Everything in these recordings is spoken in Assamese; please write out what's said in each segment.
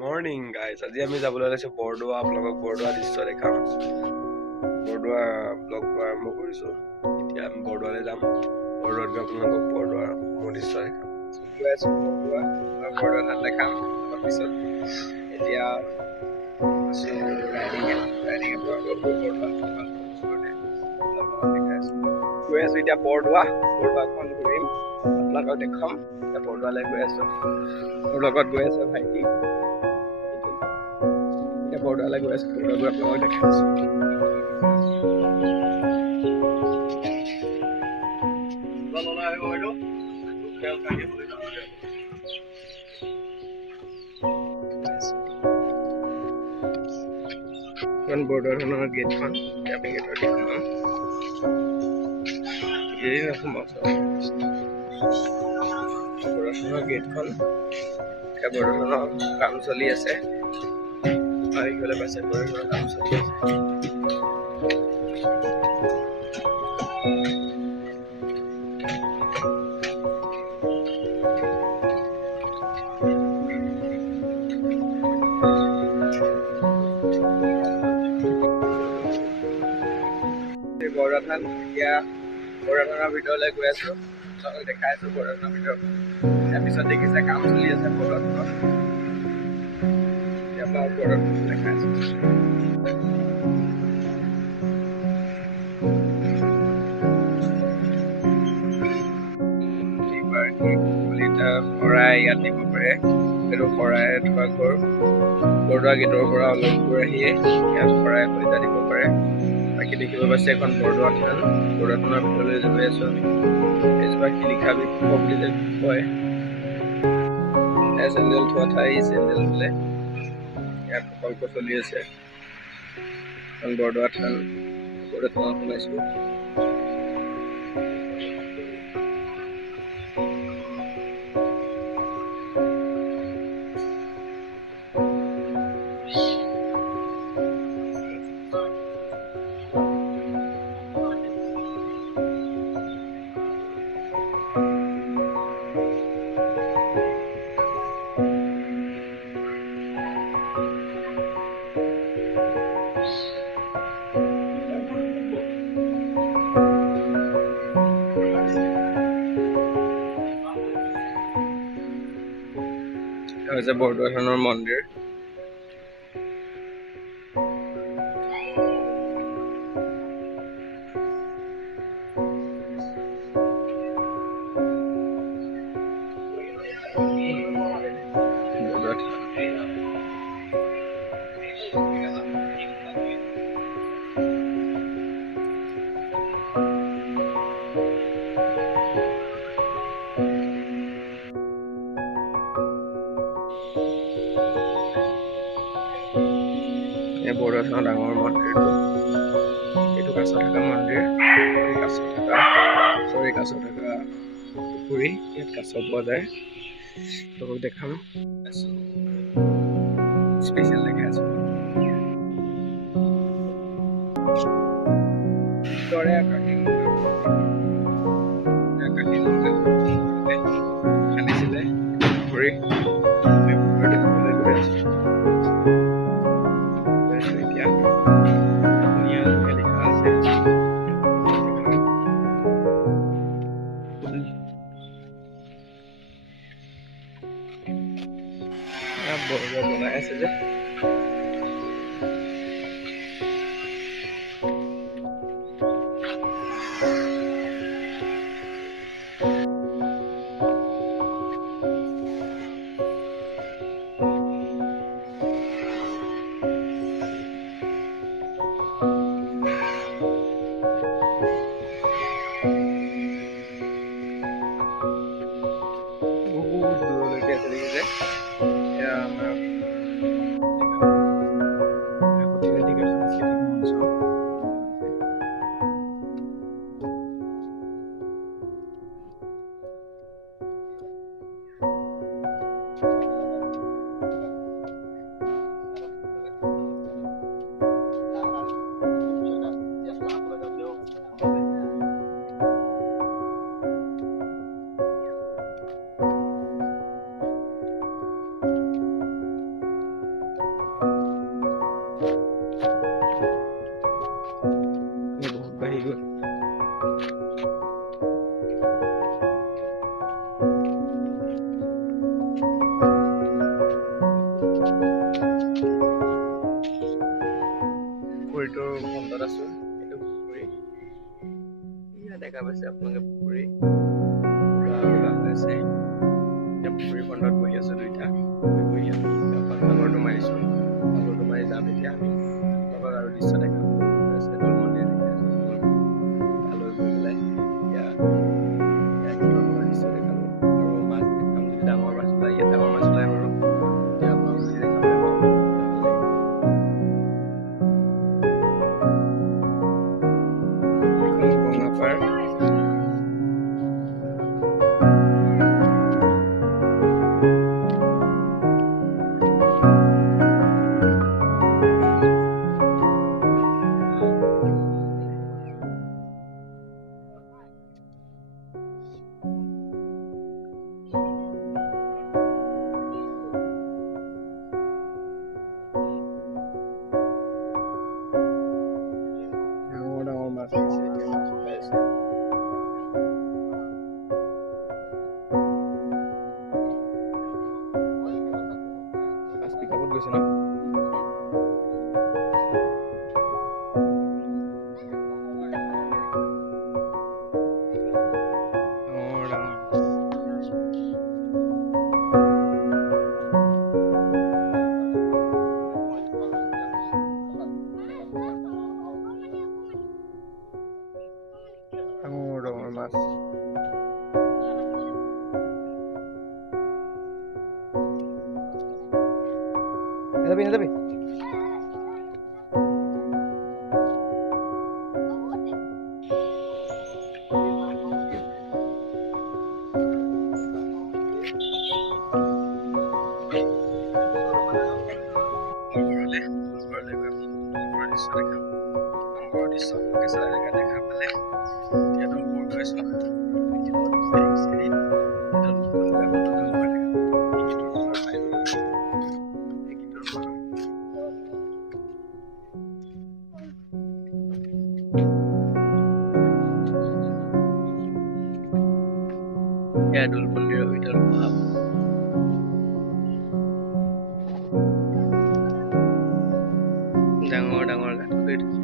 মৰ্নিং গাইজ, আজি আমি যাবলৈ ওলাইছোঁ বৰদোৱা। আপোনালোকক বৰদোৱা দৃশ্য দেখাম। বৰদোৱা ব্লগটো আৰম্ভ কৰিছোঁ। এতিয়া আমি বৰদোৱালৈ যাম। বৰদোৱাত গৈ আপোনালোকক বৰদোৱাৰ সমূহ দৃশ্য দেখাম। গৈ আছোঁ বৰদোৱা তাত দেখাম অলপ পিছত। এতিয়া গৈ আছোঁ এতিয়া বৰদোৱাখন ঘূৰিম, আপোনালোকক দেখাম। এতিয়া বৰদোৱালৈ গৈ আছোঁ, মোৰ লগত গৈ আছে ভাইটি। এতিয়া বৰদোৱালৈ গৈ আছোঁ, বৰদোৱা আপোনালোকক দেখাইছোঁ। বৰদোৱাখনৰ গেটখন, আমি গেটৰ গেটখন বৰদোৱাখনৰ গেটখন, এতিয়া বৰদোৱাখনৰ কাম চলি আছে। আহিবলৈ পাইছে, বৰদোৱাখনৰ কাম চলি আছে। বৰদোৱাখন এতিয়া বৰদোৱাখনৰ ভিতৰলৈ গৈ আছোঁ, আপোনালোকক দেখাই আছোঁ বৰদোৱাখনৰ ভিতৰত। ইয়াৰ পিছত দেখিছে কাম চলি আছে বৰদোৱাখনত। এতিয়া আপোনালোকক বৰদোৱাখন দেখাই আছোঁ। শৰাই ইয়াত দিব পাৰে, সেইটো শৰাই থকা ঘৰ। বৰদোৱা গেটৰ পৰা অলপ দূৰ আহিয়ে ইয়াত শৰাই কলিতা দিব পাৰে। বাকী দেখিব পাইছে এখন বৰদোৱা থান। বৰদোৱা থানৰ ভিতৰলৈ গৈ আছোঁ আমি। এজোপা শিলিখা বৃক্ষ বুলি যে কয়, চেণ্ডেল থোৱা ঠাই, চেণ্ডেল বোলে ইয়াত প্ৰকল্প চলি আছে। এখন বৰদোৱা থান, বৰদোৱা থানত সোমাইছোঁ। হৈছে বৰদোৱা থানৰ মন্দিৰ। বৰদোৱা থানৰ ডাঙৰ মন্দিৰটো, এইটো কাছত থকা মন্দিৰ, কাছত থকা পুখুৰী। ইয়াত কাছ পোৱা যায়, তোমাক দেখাম। স্পেচিয়েল দেখাই আছো। খান্দিছিলে পুখুৰী। বৰদোৱা বনাই আছে যে, বহুত দূৰলৈকে আছে দেখিছে। এয়া আমাৰ দেখা পাইছে আপোনালোকে পুখুৰী হৈ আছে। এতিয়া পুখুৰী খণ্ডত বহি আছো দুইটা বহি আমি পাকঘৰটো মাৰিছো। পাকঘৰটো মাৰি যাম এতিয়া আমি আপোনালোকক আৰু দৃশ্য দেখাম। আছে দৌল মন্দিৰ দেখি আছো তালৈ গৈ পেলাই এতিয়া দৃশ্য দেখালো আৰু মাছ দেখাম। যদি ডাঙৰ মাছ ওলাই ইয়াত ডাঙৰ মাছ ওলাই বাৰু এতিয়া আপোনালোকক যদি দেখাবলৈ পাওঁ গঙাপাৰ ডাঙৰ মাছ আহিছে। এতিয়া মাছ ওলাই আছে। মাছ পিকআপত গৈছে ন? ডাঙৰ মাছ নাযাবি দেখা পালে এতিয়া দৌলবোৰ গৈছো। এয়া দৌল মন্দিৰৰ ভিতৰত বহাব ডাঙৰ ডাঙৰ গাঁত কৰি থৈছে।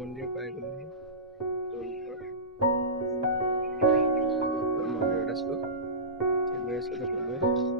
মন্দিৰ পাই গ'লোহি। দৌল মন্দিৰত আছো। গৈ আছো